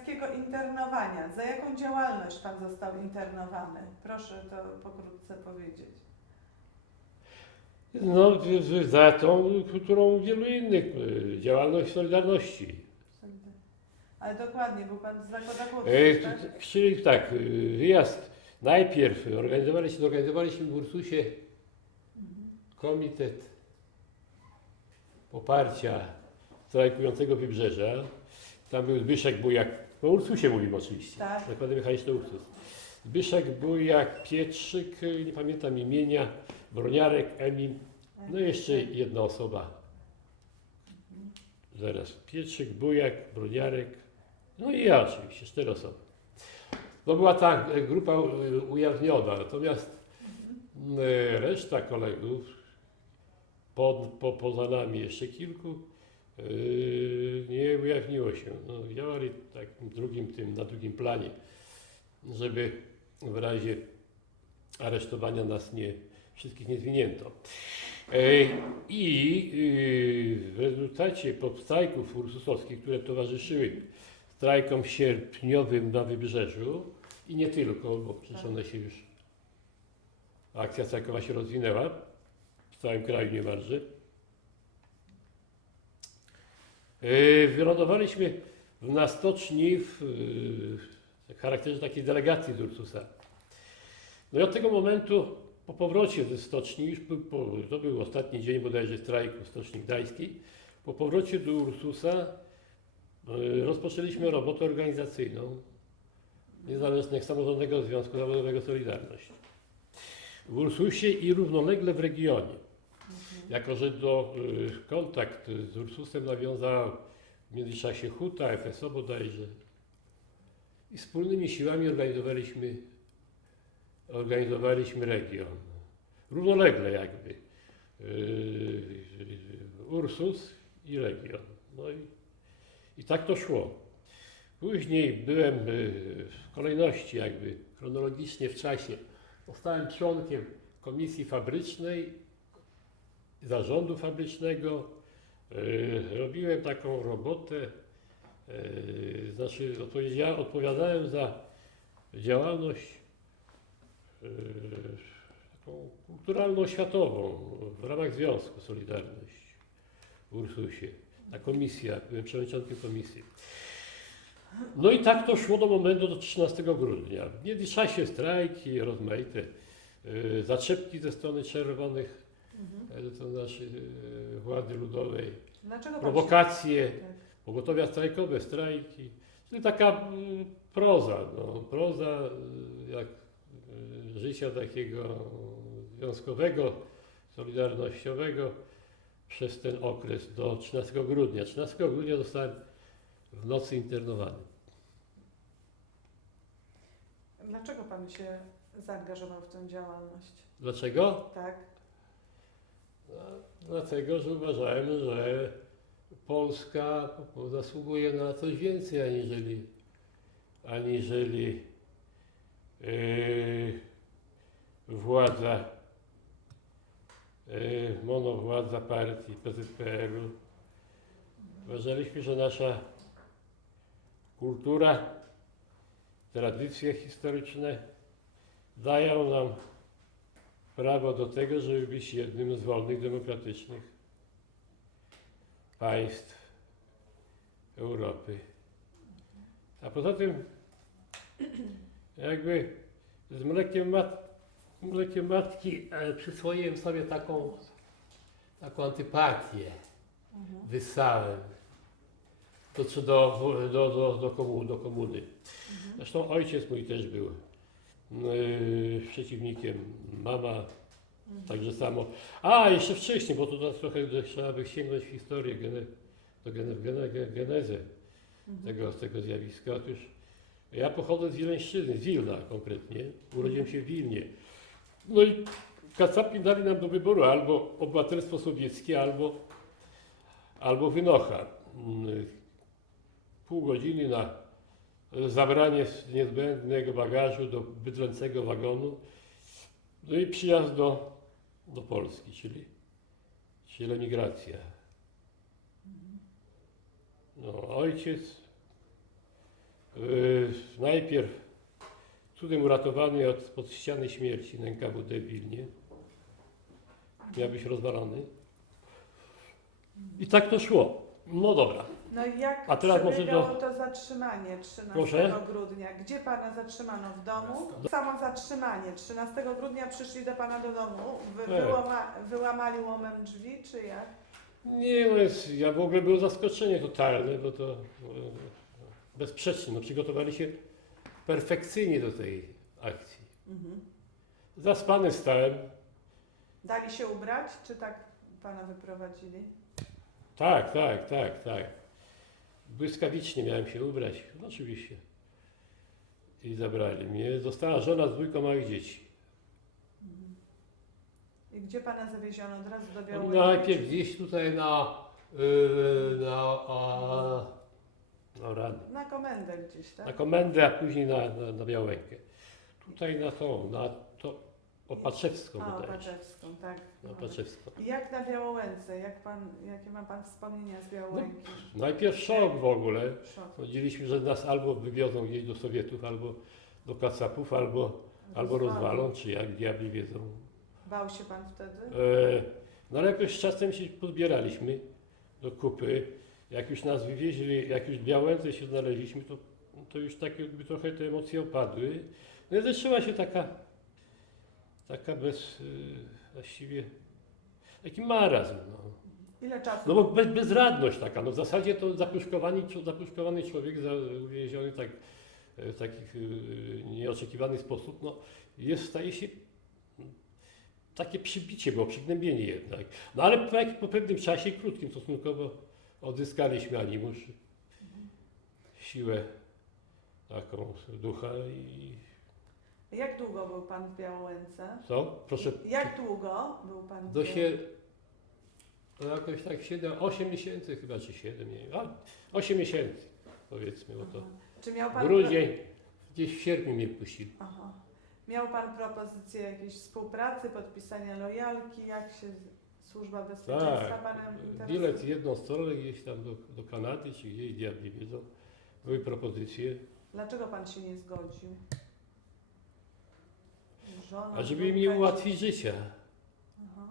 pańskiego internowania. Za jaką działalność pan został internowany? Proszę to pokrótce powiedzieć. No, za tą, którą wielu innych, y, działalność Solidarności. Ale dokładnie, był pan z zakłada E, chłopców, tak? Czyli tak, y, wyjazd najpierw organizowaliśmy, zorganizowaliśmy w Ursusie komitet poparcia strajkującego wybrzeża. Tam był Zbyszek Bujak, o Ursusie mówimy oczywiście, Tak. zakłady mechaniczne Ursus. Zbyszek Bujak, Pietrzyk, y, nie pamiętam imienia, Broniarek, Emil, no i jeszcze jedna osoba. Zaraz, Pietrzyk, Bujak, Broniarek, no i ja oczywiście, cztery osoby. To była ta e, grupa e, ujawniona, natomiast reszta kolegów, po, po, poza nami jeszcze kilku, nie ujawniło się. No, działali tak drugim tym, na drugim planie, żeby w razie aresztowania nas nie, wszystkich nie zwinięto. E, I y, w rezultacie powstajków ursusowskich, które towarzyszyły strajkom sierpniowym na Wybrzeżu i nie tylko, bo przecież one się już, akcja strajkowa się rozwinęła w całym kraju niemalże. E, Wylądowaliśmy w na stoczni w, y, w charakterze takiej delegacji z Ursusa. No i od tego momentu po powrocie ze stoczni, już po, to był ostatni dzień bodajże strajku Stoczni Gdańskiej, po powrocie do Ursusa y, rozpoczęliśmy robotę organizacyjną Niezależnego Samorządnego Związku Zawodowego Solidarność. W Ursusie i równolegle w regionie. Jako, że do y, kontakt z Ursusem nawiązała w międzyczasie Huta, FSO bodajże. I wspólnymi siłami organizowaliśmy organizowaliśmy region. Równolegle jakby. Yy, Ursus i region. No i, i tak to szło. Później byłem yy, w kolejności jakby, chronologicznie w czasie. Zostałem członkiem komisji fabrycznej, zarządu fabrycznego. Yy, Robiłem taką robotę, yy, znaczy odpowiedzia- odpowiadałem za działalność yy, taką kulturalno-światową w ramach Związku Solidarność w Ursusie. Ta komisja, byłem przewodniczącym komisji. No i tak to szło do momentu do 13 grudnia. W międzyczasie strajki rozmaite, zaczepki ze strony czerwonych, Mhm. To znaczy władzy ludowej, Dlaczego pan prowokacje. Tak. pogotowia strajkowe, strajki. Czyli taka mm, proza, no, proza y, jak y, życia takiego związkowego, solidarnościowego przez ten okres do 13 grudnia. 13 grudnia zostałem w nocy internowany. Dlaczego pan się zaangażował w tę działalność? Dlaczego? Tak. Dlatego, że uważałem, że Polska zasługuje na coś więcej aniżeli, aniżeli yy, władza, yy, monowładza partii PZPR-u. Uważaliśmy, że nasza kultura, tradycje historyczne dają nam prawo do tego, żeby być jednym z wolnych, demokratycznych państw Europy. A poza tym, jakby z mlekiem, mat, mlekiem matki przyswoiłem sobie taką, taką antypatię, Mhm. wyssałem to co do, do, do, do, do komuny. Mhm. Zresztą ojciec mój też był przeciwnikiem, mama Mhm. Także samo. A, jeszcze wcześniej, bo to trochę trzeba by sięgnąć w historię, gene, do gene, gene, gene, genezę Mhm. tego, tego zjawiska. Otóż ja pochodzę z Wileńszczyzny, z Wilna konkretnie. Urodziłem się w Wilnie. No i Kacapin dali nam do wyboru albo obywatelstwo sowieckie, albo, albo wynocha. Mm, Pół godziny na zabranie niezbędnego bagażu do bydlącego wagonu. No i przyjazd do, do Polski, czyli, czyli emigracja. No, ojciec Yy, najpierw cudem uratowany od pod ściany śmierci na NKWD w Wilnie. Miał być rozwalony. I tak to szło. No dobra. No i jak A teraz może do- to zatrzymanie 13 Proszę? grudnia? Gdzie pana zatrzymano? W domu? Samo zatrzymanie. 13 grudnia przyszli do pana do domu, wy, Tak. wyłama, wyłamali łomem drzwi, czy jak? Nie, no jest, ja w ogóle było zaskoczenie totalne, bo to e, bezsprzecznie, no przygotowali się perfekcyjnie do tej akcji. Mhm. Zaspany stałem, Dali się ubrać, czy tak pana wyprowadzili? Tak, tak, tak, tak. Błyskawicznie miałem się ubrać, no oczywiście. I zabrali mnie. Została żona z dwójką małych dzieci. I gdzie pana zawieziono? Od razu do Białego? Najpierw gdzieś tutaj na, yy, na, a, no. Na komendę gdzieś, tak? na komendę, a później na, na, na Białękę. Tutaj na tą, na Opaczewską A, wydaje się. Opaczewską, tak. Opaczewską. I jak na Białołęce? Jak pan, jakie ma pan wspomnienia z Białołęki? Najpierw szok w ogóle. Szok. Sądziliśmy, że nas albo wywiozą gdzieś do Sowietów, albo do Kacapów, albo, albo rozwalą, czy jak diabli wiedzą. Bał się pan wtedy? E, no ale jakoś z czasem się pozbieraliśmy do kupy. Jak już nas wywieźli, jak już w Białęce się znaleźliśmy, to, to już tak jakby trochę te emocje opadły. No i zaczęła się taka, taka bez, y, właściwie, taki marazm. No, Ile czasu? no bo bez, bezradność taka, no w zasadzie to zapuszkowany, zapuszkowany człowiek za, uwięziony tak, w takich y, nieoczekiwany sposób, no jest, staje się takie przybicie było, przygnębienie jednak. No ale po, po pewnym czasie, krótkim stosunkowo, odzyskaliśmy animusz, siłę taką ducha i Jak długo był pan w Białołęce? co? Proszę, Jak długo był pan w do Białołęce? się, no jakoś tak 7, 8 miesięcy chyba, czy 7, nie wiem, a 8 miesięcy powiedzmy, bo to. Czy miał pan... grudzień, gdzieś w sierpniu mnie puścili. Aha. Miał pan propozycję jakiejś współpracy, podpisania lojalki? Jak się służba bezpieczeństwa Tak, panem interesuje? bilet jedną stronę gdzieś tam do, do Kanady, czy gdzieś diabli wiedzą. Były propozycje, Dlaczego pan się nie zgodził? Żona, a żeby mi ułatwić życie. Aha.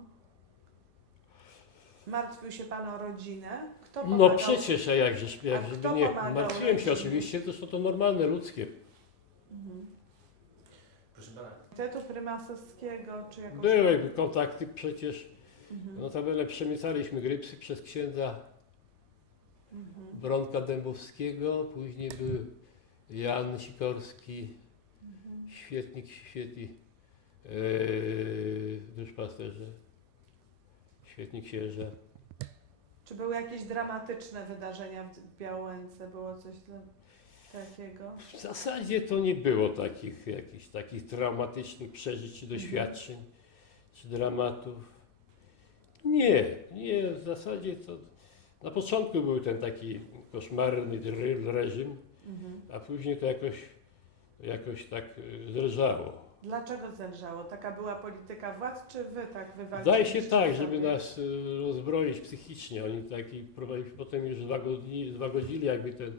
Martwił się pan o rodzinę? Kto No pomagał? przecież, a jakżeż, A jak kto żeby nie, pomagał martwiłem się rodzinie? oczywiście, zresztą to normalne, ludzkie. Mhm. Proszę pana, Tetu prymasowskiego, czy jakąś... Były kontakty przecież, Mhm. notabene przemycaliśmy grypsy przez księdza Mhm. Bronka Dębowskiego, później był Jan Sikorski, Mhm. świetnik, świetni yy, duszpasterze, świetni księża. Czy były jakieś dramatyczne wydarzenia w Białęce? Było coś dla... takiego? W zasadzie to nie było takich jakichś takich traumatycznych przeżyć czy doświadczeń, czy dramatów. Nie, nie, w zasadzie to na początku był ten taki koszmarny reżim, Mhm. a później to jakoś, jakoś tak y, zelżało. Dlaczego zelżało? Taka była polityka władz, czy wy tak wywalczyliście Zdaje się tak, żeby nas y, rozbroić psychicznie. Oni taki prowadzili, potem już złagodzili, złagodzili jakby ten,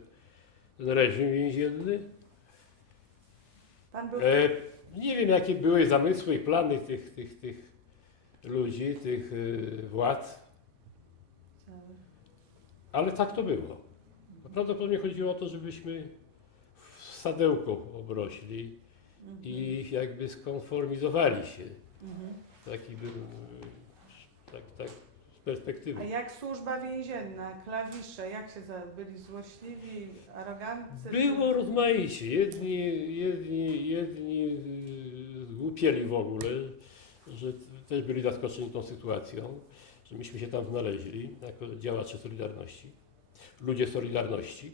ten reżim więzienny. Pan był... E, nie wiem, jakie były zamysły i plany tych, tych, tych ludzi, tych y, władz, ale tak to było. Prawdopodobnie chodziło o to, żebyśmy w sadełko obrośli. I jakby skonformizowali się. Mhm. Taki był, y, tak, tak z perspektywy. A jak służba więzienna, klawisze, jak się za... byli złośliwi, aroganccy? Było rozmaicie. Jedni, jedni, jedni yy, zgłupieli w ogóle, że też byli zaskoczeni tą sytuacją, że myśmy się tam znaleźli jako działacze Solidarności, ludzie Solidarności. Yy,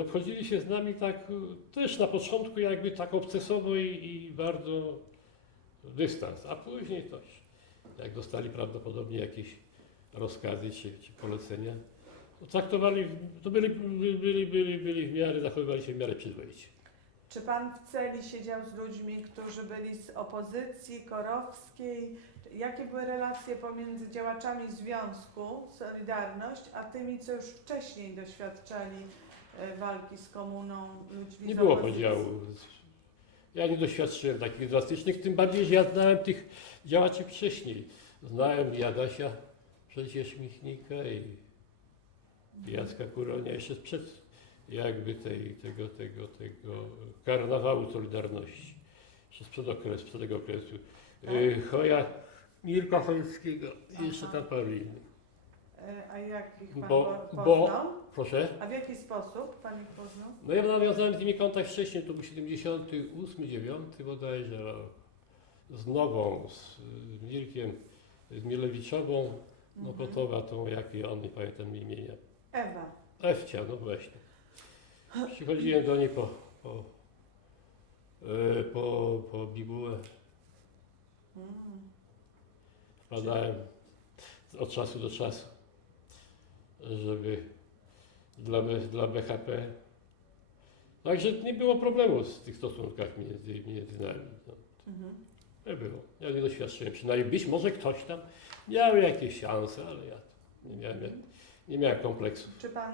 Obchodzili się z nami tak też na początku jakby tak obcesowo i, i bardzo dystans, a później też, jak dostali prawdopodobnie jakieś rozkazy czy, czy polecenia, to traktowali, to byli, byli, byli, byli w miarę, zachowywali się w miarę przyzwoicie. Czy pan w celi siedział z ludźmi, którzy byli z opozycji korowskiej? Jakie były relacje pomiędzy działaczami Związku Solidarność, a tymi, co już wcześniej doświadczali walki z komuną ludźmi Nie było podziału. Ja nie doświadczyłem takich drastycznych, tym bardziej, że ja znałem tych działaczy wcześniej. Znałem i Adasia przecież Michnika i Jacka Kuronia jeszcze sprzed jakby tej, tego, tego, tego karnawału Solidarności. Jeszcze sprzed okresu, sprzed tego okresu. Y, Choja Mirka Chojewskiego i jeszcze tam paru innych. E, A jak ich pan Bo- po- bo- poznał? Proszę? A w jaki sposób pan ich poznał? No ja nawiązałem z nimi kontakt wcześniej, to był 78, 9 bodajże rok. Z Nową, z y, Mirkiem, z Mielewiczową, no Mhm. Kotowa, tą jakiej on, nie pamiętam imienia. Ewa. Ewcia, no właśnie. Przychodziłem do niej po, po, e, po, po bibułę, Mm. wpadałem od czasu do czasu, żeby dla, dla BHP. Także nie było problemu z tych stosunkach między, między nami. No. Mhm. Nie było. Ja nie doświadczyłem. Przynajmniej być może ktoś tam miał jakieś szanse, ale ja nie miałem, nie miałem kompleksów. Czy pan,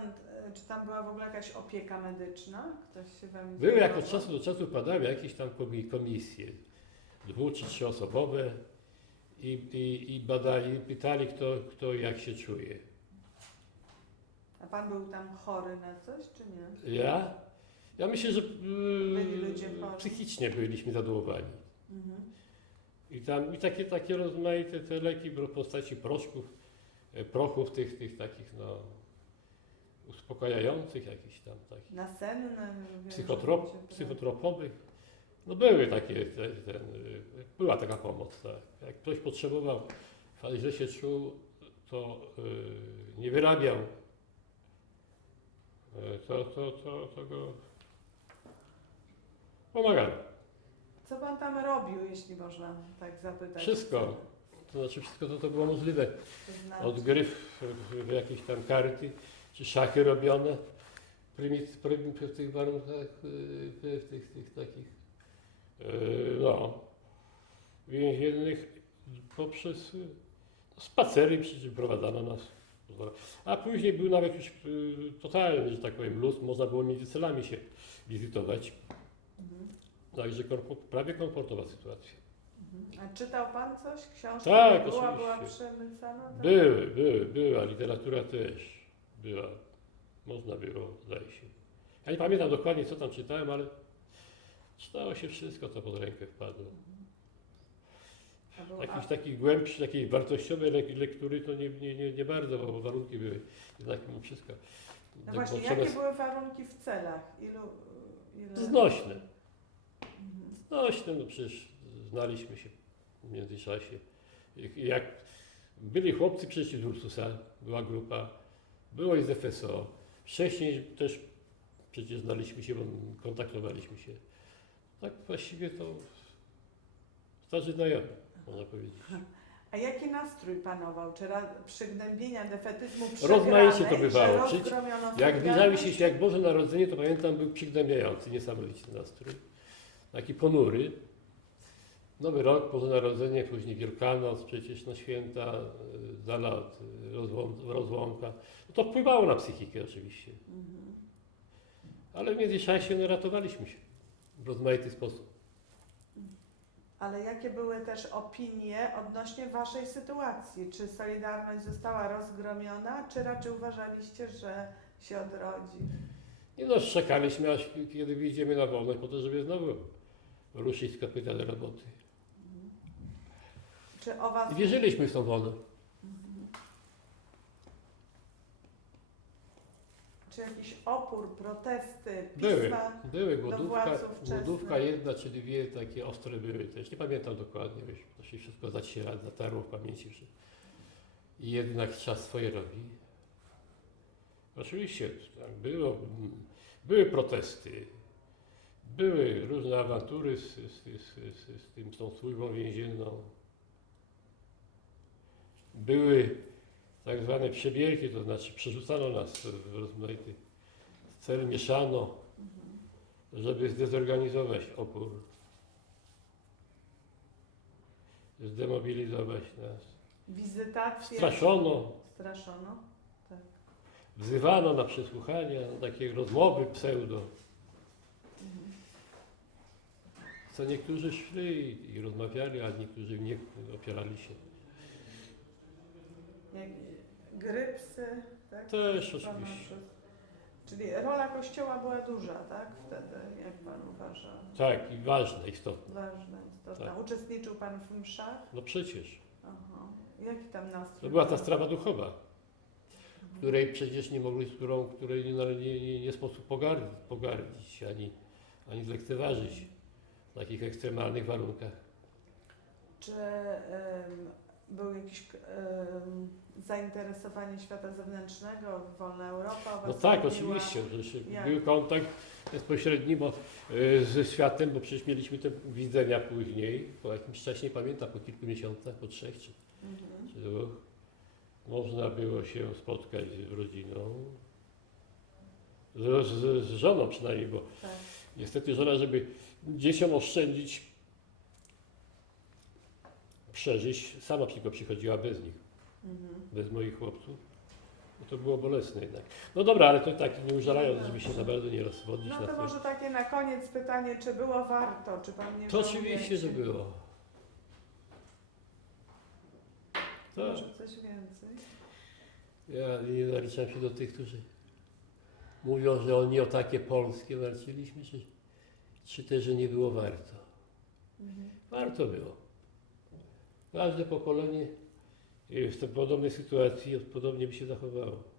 czy tam była w ogóle jakaś opieka medyczna? Ktoś się wam Były jak od czasu do czasu padały jakieś tam komi- komisje, dwu czy trzyosobowe i, i, i badali, pytali kto, kto jak się czuje. A pan był tam chory na coś, czy nie? Ja? Ja myślę, że Byli ludzie yy, psychicznie byliśmy zadłowani. Mhm. I tam i takie, takie rozmaite te leki w postaci proszków, e, prochów tych, tych takich no uspokajających jakichś tam takich. Nasenne? wiem, że psychotrop, ludzie brali. psychotropowych. No były takie, te, ten, y, była taka pomoc, tak. Jak ktoś potrzebował, fakt, źle się czuł, to y, nie wyrabiał, y, to, to, to, to go pomagano. Co pan tam robił, jeśli można tak zapytać? Wszystko. To znaczy wszystko to, to było możliwe. Znaczy, Od gry w, jakieś tam karty, czy szachy robione w tych warunkach, y, w, tych, tych takich, y, no, więziennych poprzez y, spacery przecież prowadzano nas. A później był nawet już y, totalny, że tak powiem, luz, można było między celami się wizytować. Mhm. Także korpo, prawie komfortowa sytuacja. Mhm. A czytał pan coś? Książka Tak, była, oczywiście. była przemycana? Tak? Były, były, była, literatura też była. Można było, zdaje się. Ja nie pamiętam dokładnie, co tam czytałem, ale czytało się wszystko, co pod rękę wpadło. Był- Jakiejś takiej głębszej, takiej wartościowej lek- lektury to nie, nie, nie, nie bardzo, bo warunki były jednak mimo wszystko. No tak właśnie, jakie były warunki w celach? Ilu, ile... Znośne. Mhm. Znośne, no przecież znaliśmy się w międzyczasie. Jak byli chłopcy przecież z Ursusa, była grupa, było i z FSO. Wcześniej też przecież znaliśmy się, bo kontaktowaliśmy się. Tak właściwie to starzy znajomi, można powiedzieć. A jaki nastrój panował? Czy ra- przygnębienia, defetyzmu Rozmaicie to przegranej, bywało. rozgromiono Jak zbliżały się Solidarność? jak Boże Narodzenie, to pamiętam był przygnębiający, niesamowicie nastrój. Taki ponury. Nowy rok, Boże Narodzenie, później Wielkanoc, przecież na święta, y, z dala od y, rozłą- rozłąka. No to wpływało na psychikę oczywiście. Mhm. Ale w międzyczasie no, ratowaliśmy się w rozmaity sposób. Ale jakie były też opinie odnośnie waszej sytuacji? Czy Solidarność została rozgromiona, czy raczej uważaliście, że się odrodzi? Nie no, czekaliśmy aż kiedy wyjdziemy na wolność po to, żeby znowu ruszyć z kopyta do roboty. Czy o was... I wierzyliśmy w tą wolność. Mhm. Czy jakiś opór, protesty, Były. pisma? Były do głodówka, głodówka jedna czy dwie takie ostre były też. Nie pamiętam dokładnie, wiesz, to się wszystko zaciera, zatarło w pamięci. że- I jednak czas swoje robi. Oczywiście tak było, były protesty, były różne awantury z, z, z, z, z tym, z tą służbą więzienną. Były tak zwane przebierki, to znaczy przerzucano nas w rozmaity cel, mieszano. Żeby zdezorganizować opór, zdemobilizować nas. Wizytacje. Straszono, Straszono. Tak. wzywano na przesłuchania, na takie rozmowy pseudo. Co niektórzy szli i rozmawiali, a niektórzy nie opierali się. Jak, grypsy, tak? Też oczywiście. Czyli rola Kościoła była duża, tak? Wtedy, jak Pan uważa? Tak, i ważne, istotne. Ważna, istotna. Tak. Uczestniczył Pan w mszach? No przecież. Aha. Jaki tam nastrój? To była ta był? sprawa duchowa, której przecież nie mogli, którą, której nie, nie, nie, nie sposób pogardzić, pogardzić ani, ani zlekceważyć w takich ekstremalnych warunkach. Czy był jakiś em, zainteresowanie świata zewnętrznego, wolna Europa? No was tak, oczywiście, że się, Jak? był kontakt bezpośredni bo, y, ze światem, bo przecież mieliśmy te widzenia później, po jakimś czasie, nie pamiętam, po kilku miesiącach, po trzech czy, Mhm. czy dwóch, można było się spotkać z rodziną, z, z, z żoną przynajmniej, bo Tak. Niestety żona, żeby dzieciom oszczędzić przeżyć, sama tylko przychodziła bez nich, Mhm. bez moich chłopców. No to było bolesne jednak. No dobra, ale to tak nie użalając, żeby się za bardzo nie rozwodzić No na to tym. może takie na koniec pytanie, czy było warto, czy Pan nie To oczywiście, że było. To Może coś więcej? ja nie zaliczam się do tych, którzy mówią, że oni o takie polskie walczyliśmy, czy, czy też, że nie było warto. Mhm. Warto było. Każde pokolenie w podobnej sytuacji podobnie by się zachowało.